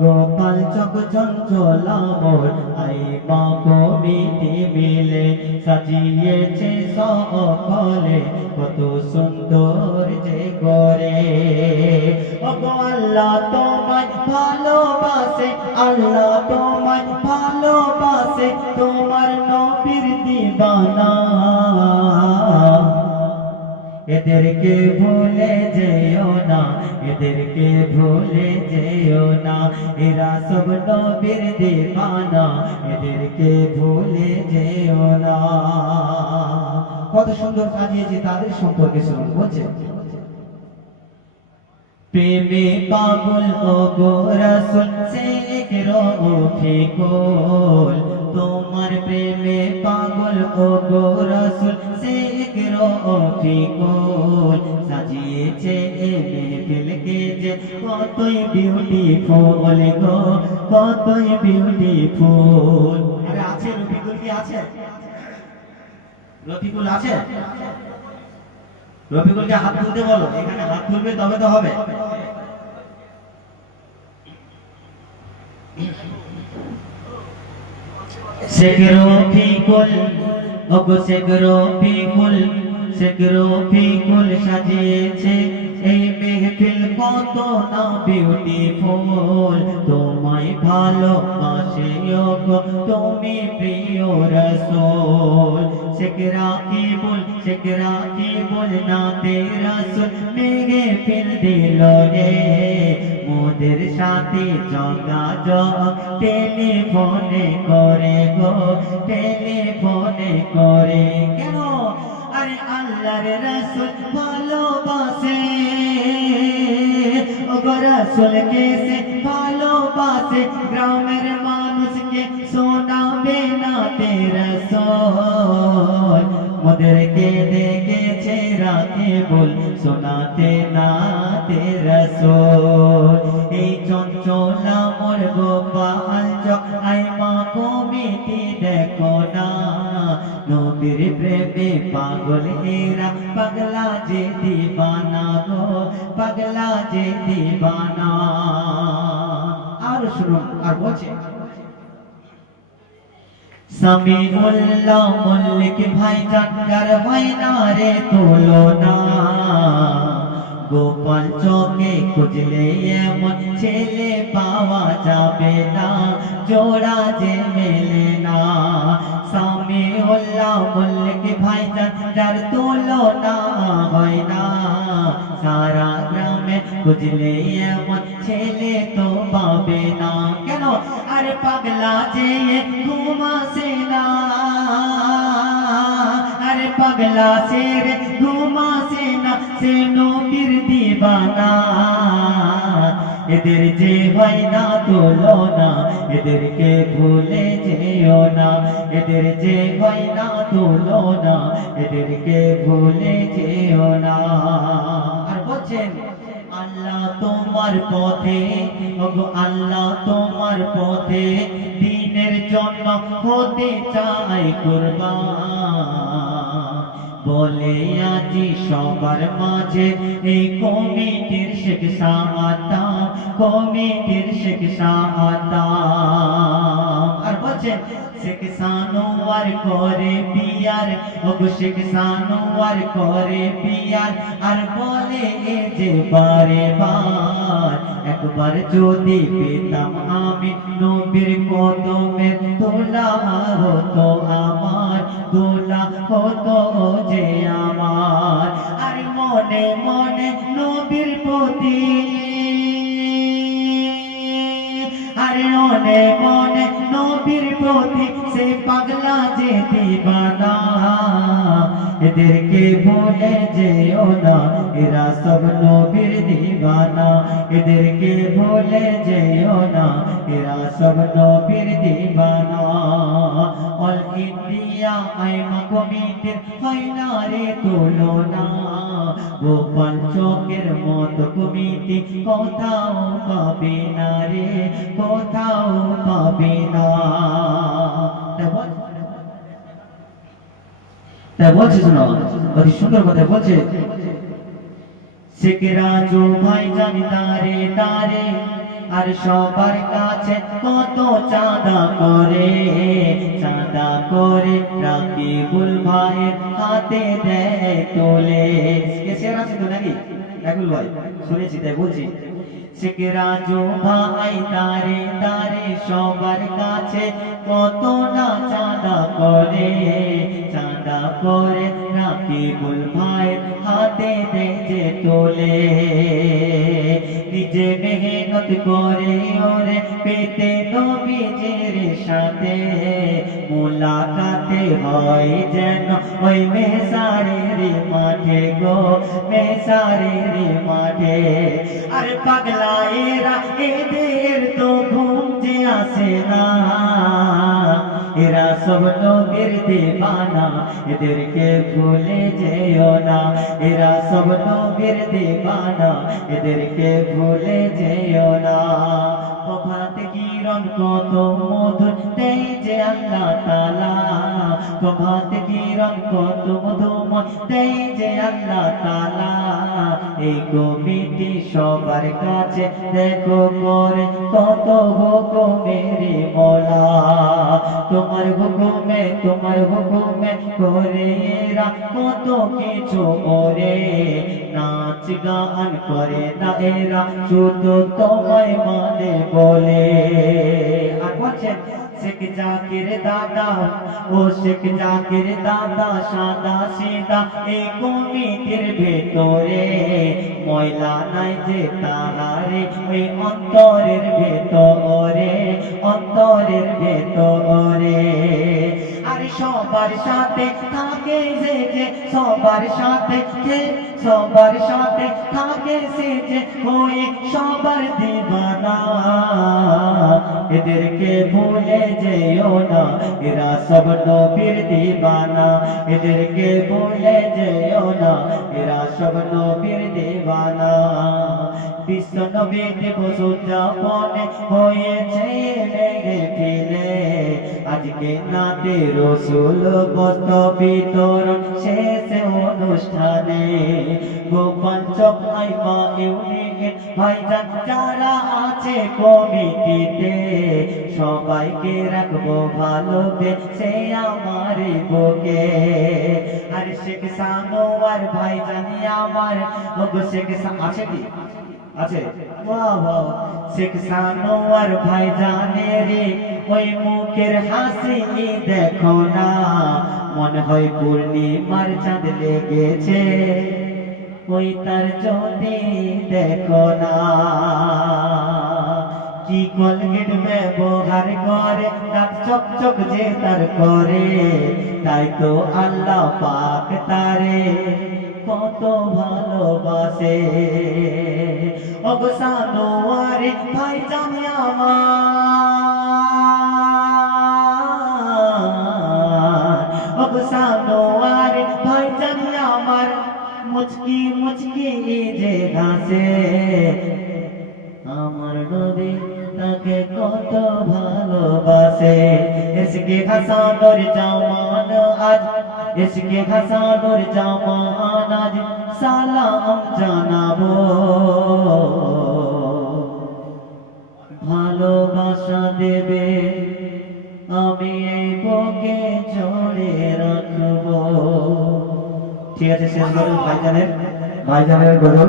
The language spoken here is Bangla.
গোপাল চক চঞ্চলা মোর, আই মা কমিটি মিলে সাজিয়েছে সকলে, কত সুন্দর যে করে। আল্লাহ তোমায় ভালোবাসে, আল্লাহ তোমায় ভালোবাসে, তোমার নবীর দিবানা। এদেরকে ভুলে যেও না, এদেরকে ভুলে যেও না। এরা সব নবীর দিবানা, এদেরকে ভুলে যেও না। কত সুন্দর সাজিয়েছে তাদের সম্পর্কে শুনুন বলছে প্রেমে পাগল ও গো রসুল, সে রফিকুল তোমার প্রেমে পাগল ও গো রসুল এক রফিকুল সাজিয়েছে এ মেহফিলকে যে কতই বিউটিফুল গো, কতই বিউটিফুল আরে আছে, রফিকুল কি আছে? রফিকুল আছে? রফিকুলকে হাত তুলতে বলো, এখানে হাত তুলবে তবে তো হবে। শেখ রফিকুল ওগো শেখ রফিকুল শেখ রফিকুল সাজিয়েছে এই মেহফিল কত না বিউটিফুল তোমায় ভালোবাসে ওগো, তুমি প্রিয় রসুল। শেখ রাকিবুল শেখ রাকিবুল না তে রসুল মেঘে ফিল দিল রে। মোদের সাথে যোগাযোগ টেলিফোনে করে গো, টেলিফোনে করে কেন? আরে আল্লাহর রসুল ভালোবাসে। রসুলকে সে ভালোবাসে। গ্রামের মানুষকে শোনাবে না তে রসুল মোদেরকে দেখেছে রাতে বল শোনাতে না তে রসুল চঞ্চলা মোর গোপাল আই মা কমিটি দেখো না নবীর প্রেমে পাগল এরা পাগলা যে দিবানা গো পাগলা যে দিবানা আর শুনুন আর বলছে সামিউল্লাহ মল্লিক ভাই জানকার হয় না রে তুলনা গোপাল চকে খুঁজলে এমন ছেলে পাওয়া যাবে না। জোড়া যে মেলে না। সামিউল্লাহ মল্লিক ভাই জানকার তুলনা হয় না। সারা গ্রামে খুঁজলে এমন ছেলে তো পাবে না। কেন? আরে পাগলা যে ঘুমাসে পাগলা সে রে ঘুমাসে না সে নবীর দিবানা এদের যে হয় না তুলনা এদেরকে ভুলে যেও না এদের যে হয় না তুলনা এদেরকে ভুলে যেও না আর বলছেন, আল্লাহ তোমার পথে আল্লাহ তোমার পথে দিনের জন্য হতে চাই কুরবান। বলে আজি সবার মাঝে এই কমিটির শিক্ষা আতা কমিটির শিক্ষা আতা আর বলছেন শিক্ষানো আর করে পিয়ার, ওগো শিক্ষানো আর করে পিয়ার। আর বলে, এ যে বারে বার একবার যদি পেতাম আমি নবীর কদমে তোলা হতো আমার। তোলা হতো যে আমার। আর মনে মনে এদেরকে ভুলে যেও না, এরা সব নবীর দিবানা। এদেরকে ভুলে যেও না, এরা সব নবীর দিবানা। অল ইন্ডিয়া আইমা কমিটির না তুলনা। গোপাল চকের মতো কমিটি কোথাও পাবে না রে, কোথাও পাবে না। বল। তাই বলছে, শোনো, অতি সুন্দর কথা বলছে। ভাই জানি তারে তারে, আর সবার কাছে কত চাঁদা করে। চাঁদা করে ভাইয়ের হাতে দেয় তোলে। কে নাকি? ভাই, শুনেছি, তাই বলছি। শেখ রাজু ভাই তারে তারে সবার কাছে কত না চাঁদা করে। চাঁদা করে রাকিবুল ভাই হাতে যে তোলে। নিজে মেহনত করে ওরে পেতে নবীজির সাথে। মোলাকাতে হয় যেন ওই মেসারের মাঠে গো মেসারের মাঠে। আরে পাগলা এরা এদের তো ঘুম যে আসে না। এরা সব নবীর দিবানা এদেরকে ভুলে যেও না এরা সব নবীর দিবানা এদেরকে ভুলে যেও না প্রভাত কিরণ কত মধুর দেই যে আল্লাহ তালা প্রভাত কিরণ কত মধুময় দেই যে আল্লাহ তালা এই কমিটি সবার কাছে দেখো করে কত হুকুমের মোলা। তোমার হুকুমে তোমার হুকুমে করে এরা কত কিছু করে। নাচ গান করে না এরা, শুধু তোমায় মানে বলে। ভেতরে ময়লা নাই যে তাহারে ওই অন্তরের ভেতরে অন্তরের ভেতরে। আর সবার সাথে থাকে যে যে, সবার সাথে সবার সাথে থাকে সে যে হয়ে সবার দিবানা। এদেরকে ভুলে যেও না, এরা সব নবীর দিবানা। এদেরকে ভুলে যেও না, এরা সব নবীর দিবানা। বিশ্ব নবী দিবস উদযাপনে হয়েছে লেগে ফিরে আজকে নাতে রসুল বস্ত্র বিতরণ শেষ অনুষ্ঠানে। গোপাল চক আইমা ইউনিয়ন ভাইজান, যারা আছে কমিটিতে, সবাইকে রাখব ভালোবেসে আমার বুকে। আর শেখ সানোয়ার ভাইজানি আমার, ওগো শেখ আছে কি? আছে। বাহ বাহ শেখ সানোয়ার ভাই জানে রে ওই মুখের হাসি দেখো না, মনে হয় পূর্ণিমার চাঁদ লেগেছে। ওই তার যদি দেখো না। কি কলগেট ব্যবহার করে দাঁত চকচক যে তার করে, তাই তো আল্লাহ পাক তারে কত ভালোবাসে। অবসানোয়ারে ভাই জানি আমার মুচকি মুচকি যে ঘাসে আমার নবী তাকে কত ভালোবাসে। এসকে হাসানোর জামান আজ, এসকে হাসানোর জামান আজ সালাম জানাব। ভালোবাসা দেবে আমি ঠিক আছে শেষ গরু ভাইজানের ভাইজানের গরু